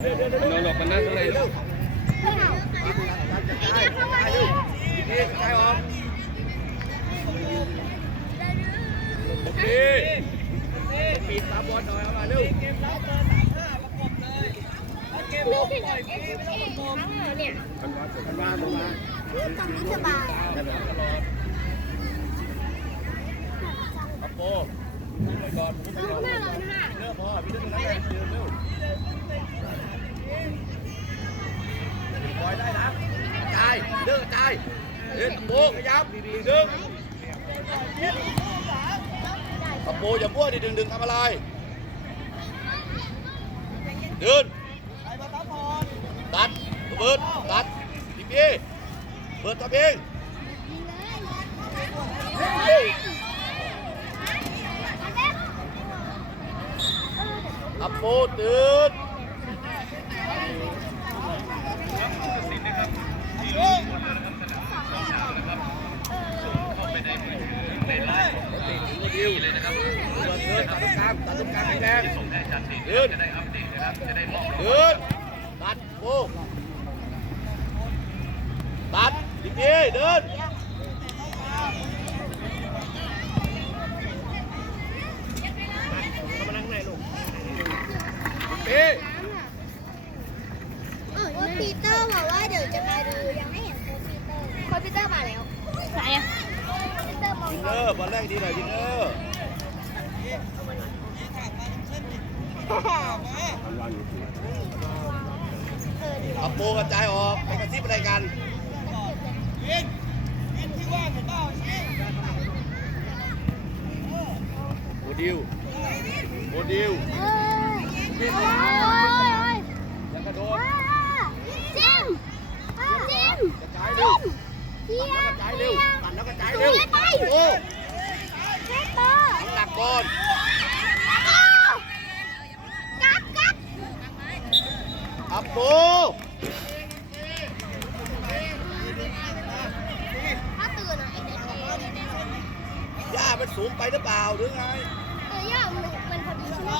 นอนหลบมันนั่งอะไรใช่ออโอเคปีนตามบอลหน่อยเอามาเร็วลูกที่ไหนเอ๊ะเอ๊ะครั้งเหรอเนี่ยมันมามันมามันมาฝั่งนี้สบายครับโป้ไปก่อนเราเป็นห้าเร็วพอพี่ดึงตรงนั้นเลยเร็วเร็ว ปล่อยได้นะกระจายเดินกระจายเดินโบขยับดึงอัปโปอย่าบ้วนดิดึงดึงทำอะไร เดินตัดเบิร์ดตัดพี่พี่เบิร์ดตัวเองอัปโปตื่นดิวเลยนะครับเดิน ตัดตรงกลางตัดตรงกลางแดงเดินเดินตัดโอ้ตัดพี่พี่เดินมานั่งไหนลูกพี่ โค้ชปีเตอร์บอกว่าเดี๋ยวจะมาดูยังไม่เห็นโค้ชปีเตอร์โค้ชปีเตอร์มาแล้วไหนอะปี เตอร์มองวินเนอร์บอลแรกดีหน่อยวินเนอร์เอาโปกระจายออกไปกระซิบอะไรกันโมดิวโมดิวเอ้ยโอ้ยโอ้ยแล้วก็โดโอ้นยจิมจิมกระจายเร็วเฮียกระจายเร็วตัดแล้วกระจายเฮีเร็วยไปโอ้เฮเตอร์น้ำหนักบอลกัดกัดอัปโปถ้าตื่นอะไอ้เด็กหญ้ามันสูงไปหรือเปล่าหรือไงออย่ามันมันพอดีใช่ไหม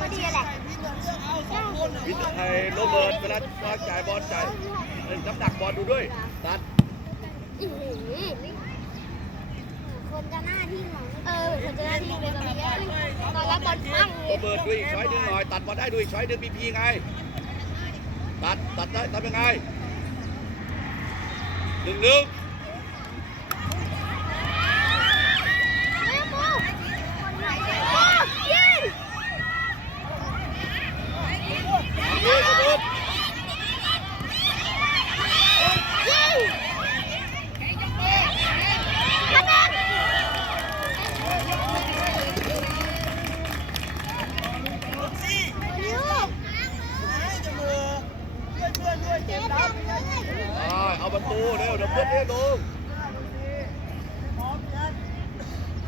พอดีแหละวินไอ้โรเบิร์ตเวลาวางจ่ายบอลจ่ายน้ำหนักบอลดูด้วยตัดอื้อหือ คนจะหน้าที่หมองเออคนจะหน้าที่เลยตอนนี้ตอนรับอลปั้งเลยเบิร์ตดูอีกช้อยหนึงหน่อย ตัดบอลได้ดูอีกช้อยหนึงพีพีไง ตัดตัดได้ทำยังไงหนึ่งหนึ่ง แม่ปูคนไหนยิง เย้กระโดด ยิงคะแนนลูก อ่าเอา ประตูเร็วเดี๋ยวเพื่อนเรียกลง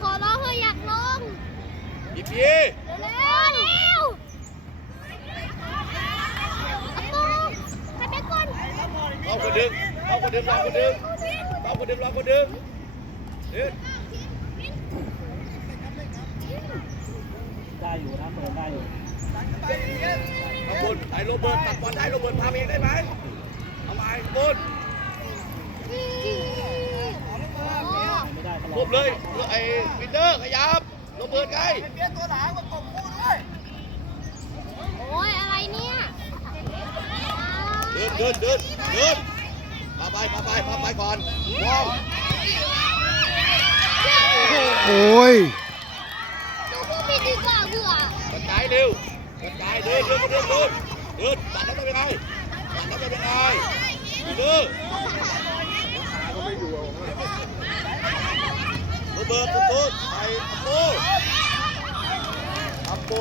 ขอร้องเถออยากลงพี่พี่เร็วเร็วอะปูให้ไปก่อนเอาคนดึงเอาคนดึงเรอคนดึงเอาคนดึงเรอคนดึงเอ๊ะได้อยู่นะเปิดได้อยู่เอาบนไอ้โรเบิร์ตตัดบอลได้โรเบิร์ตพาเองได้ไหมเอาไปบนไม่ได้ตลบเลยไอ้วินเดอร์ขยับโรเบิร์ตไงโอ้ยอะไรเนี่ยเดินเดินเดินเดินพาไปพาไปพาไปก่อนวอร์มโอ้ยเจ้าผู้ผิดดีกว่าเบื่อกระจายเร็วกระจายเดินเดินเดินเดินเดินตัดแล้วจะเป็นไงตัดแล้วจะเป็นไงเดิน ระเบิร์ตตุ๊ดไอ้อัปโปอัปโป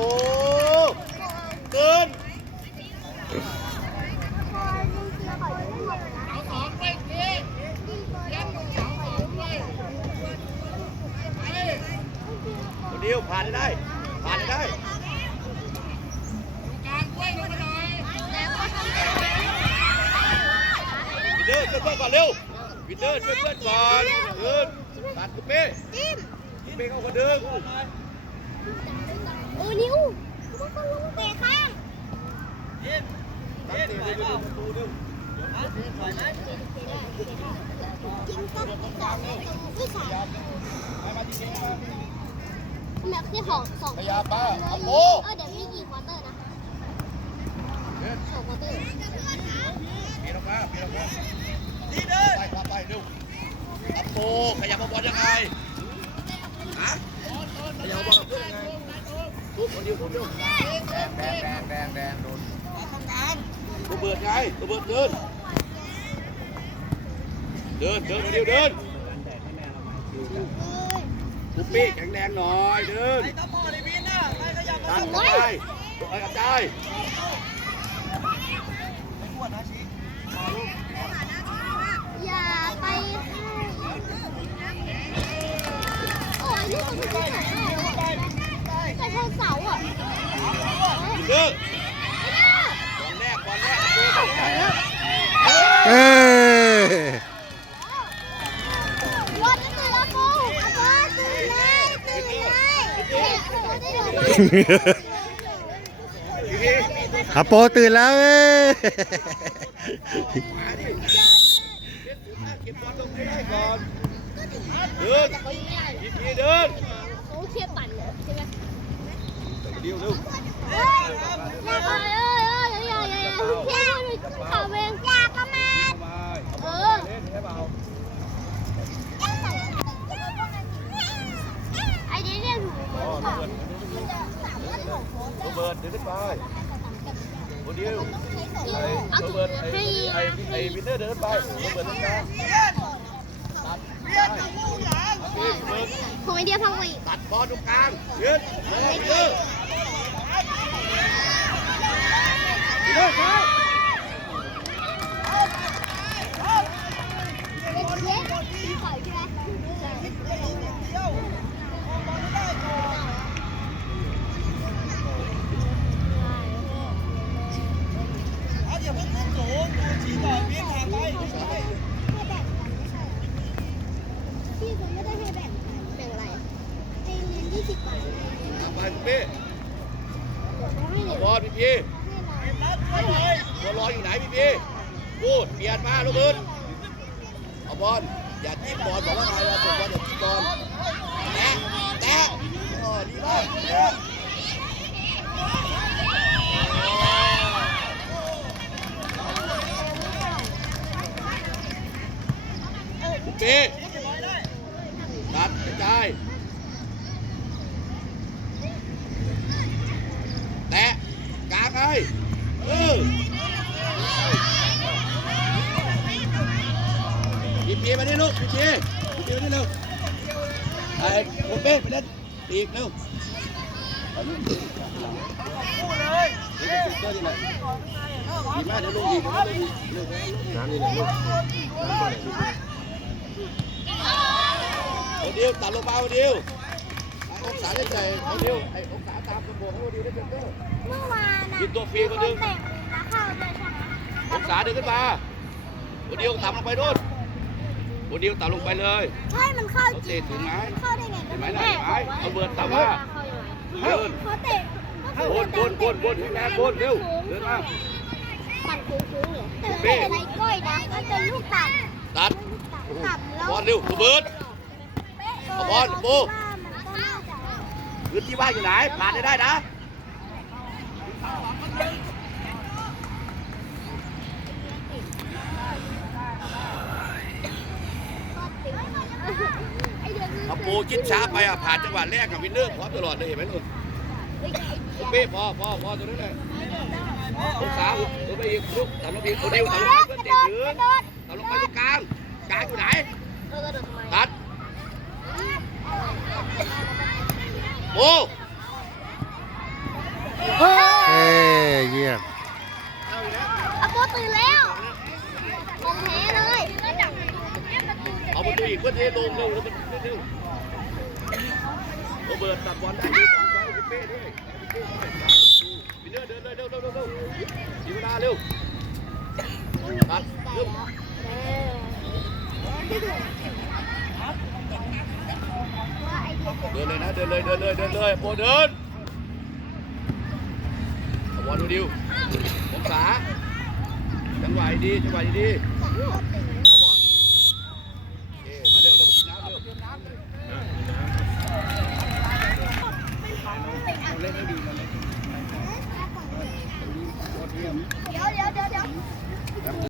เดินคนเดียวผ่านได้ผ่านได้ วินเดอร์ช่วยเพื่อนก่อนเร็ว วินเดอร์ช่วยเพื่อนก่อนเดินตัดคุณเป้จิ้มคุณเป้เข้าคนเดิมเออนิ้วต้องลงเตะข้างวินเดอร์ช่วยเพื่อนก่อนเออนิ้ววินเดอร์ช่วยเพื่อนก่อนเออนิ้ววินเดอร์ช่วยเพื่อนก่อนนิ้ววินเดอร์ช่วยเพื่อนก่อนเออนิ้วตั้งตีเลยดูประตูดูจริงก็สองผู้สามแบบที่ของสองขยับมาเอาโปเออเดี๋ยวมีกี่ควอเตอร์นะสองควอเตอร์เปลี่ยนออกมาเปลี่ยนออกมา ไปขวาไปเร็วเอาโปขยับมาบอลยังไงฮะขยับมาบอลกับเพื่อนยังไงทุบคนเดียวทุบเดียวแดงแดงแดงแดงแดงโดนตัวเบิดไงตัวเบิดเดิน เดินเดินคนเดียวเดินการแดดให้แม่เรามาคิวกันปุ๊บปี้แข็งแรงหน่อยเดินตั้งกระจายเอ้ยกระจายอย่าไปโอ้ยนี่มันไม่ใช่แต่ชนเสาอะ เดินบอลแรกบอลแรกเดินบอลแรก เอ้ย วันนี้ตื่นแล้วกูอาบอตื่นเลยตื่นเลย ทีนี้ อาโปตื่นแล้วเอ้ยเดินดีเดินโอเชียปั่นเลยใช่ไหมเดียวเร็วอย่าไปเอ้ยเอ้ยอย่าอย่าอย่าอย่าข่าวเองอย่าประมาเออเล่นให้เบาไอ้นี่เรียกถูหรือเปล่า ตัวเบิร์ดเดินขึ้นไปคนเดียวเอาตัวถูกเบิร์ดไอ้ให้ไอ้ไอ้วินเนอร์เดินไปตัวเบิร์ดเดินไปตัดเบิร์ดของไอเดียพังไปอีกตัดบอลตรงกลางยืนแล้วก็ยืนยืนไปเย้ตีข่อยใช่ไหม สิบบาทไปพี่ให้เหรียญบอลพี่พี่ให้เราตัวรออยู่ไหนพี่พี่พูดเปลี่ยนมาลูกพื้นเอาบอลอย่าจิ้มบอลบอกว่าไงเราส่งบอลอย่าจิ้มบอลแตะแตะโอ้ดีมากแตะพี่ตัดกระจายแตะกลางไงเออ พี่พีมาดิลูกพี่พีพี่พีมาดิเร็วไอ้ผมเป้ไปเล่นอีกเร็วเอาลูกดีมากเดี๋ยวลงอีกเดี๋ยวลงอีกน้ำนี่แหละลูกคนเดียวตัดลงมาคนเดียวองศาได้ใจคนเดียวไอ้องศาตามกระบอกคนเดียวได้เจ็บเด้อเมื่อวานน่ะกินตัวฟรีคนเด้วยใช่ไหมองศาเดินขึ้นมาคนเดียวต่ำลงไปโน่น คนเดียวต่ำลงไปเลยใช่ มันเข้าจริงเขาเตะถึงไหมเข้าได้ไงเห็นไหมน่ะเห็นไหมเอาเบิร์ดต่ำมาเดินเขาเตะบนบนบนบนแรงบนเร็วเดินมาปั่นโค้งๆเลยแต่ไม่เป็นไรก้อยนะมันเป็นลูกต่ำตัดต่ำแล้วบอลเร็วเอาเบิร์ด เอาบอลโบ้ว่ามันก็น่าจะพื้นที่ว่างอยู่ไหนผ่านได้ได้นะ ไอเดือน เอาโปจิ้นช้าไปอะผ่านจังหวะแรกกับวินเนอร์พร้อมตลอดเลยเห็นไหมนุ่นเป้พอพอพอตัวนั้นเลยลูกสาวตัวไปอีกลูกต่ำลงอีตัวเดียวต่ำลงไปเพื่อนเจ็บยืนต่ำลงไปตรงกลางกลางอยู่ไหนตัดโอ้ เอ้ยเยี่ยม อาโปตื่นแล้วมองแพ้เลย เอาประตูอีกเพื่อนที่ลงเร็วเร็วเร็วโร เบิร์ตตัดบอลได้ดีสองซ้ายคุณเป้ด้วยวินเนอร์เดินเลยเร็วเร็วเร็วเร็วดีเวลาเร็วตัดเร็วเดินเลยนะเดินเลยเดินเลยเดินเลยโบเดินเอาบอลดูดิวโบองศาจังหวะดีจังหวะดีสองคน